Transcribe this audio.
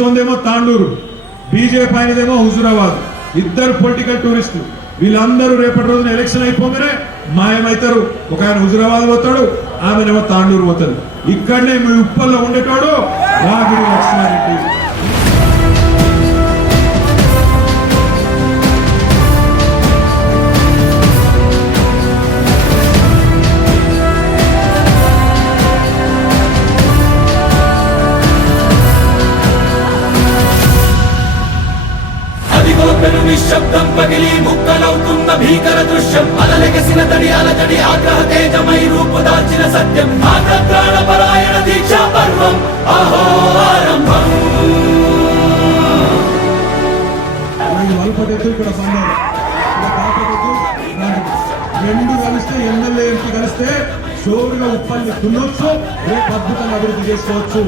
సొందేమో Tandur, BJP ఆయనదేమో Huzurabad. ఇద్దరు political టూరిస్టులు. వీళ్ళందరూ రేపటి రోజున ఎలక్షన్ అయిపోగానే మాయమవుతారు. ఒక ఆయన హుజురాబాద్ పోతాడు, ఆమెనేమో తాండూరు పోతాడు. ఇక్కడనే మీ ఉప్పల్లో ఉండేటోడు రాగిడి లక్ష్మారెడ్డి. నిశ్శబ్దం పగిలి ముక్కలవుతున్న భీకర దృశ్యం, అలలెగసిన తడి అలజడి ఆగ్రహ తేజమై రూపుదాల్చిన సత్యం, ఆగ్రహప్రాణపరాయణ దీక్షా పర్వం అహో ఆరంభం. ఇక్కడ రెండు కలిస్తే ఎమ్మెల్యే ఎంపీ కలిస్తే షోరుగా ఉప్పల్ని దున్నొచ్చు, రేపు అద్భుతంగా అభివృద్ధి చేసుకోవచ్చు.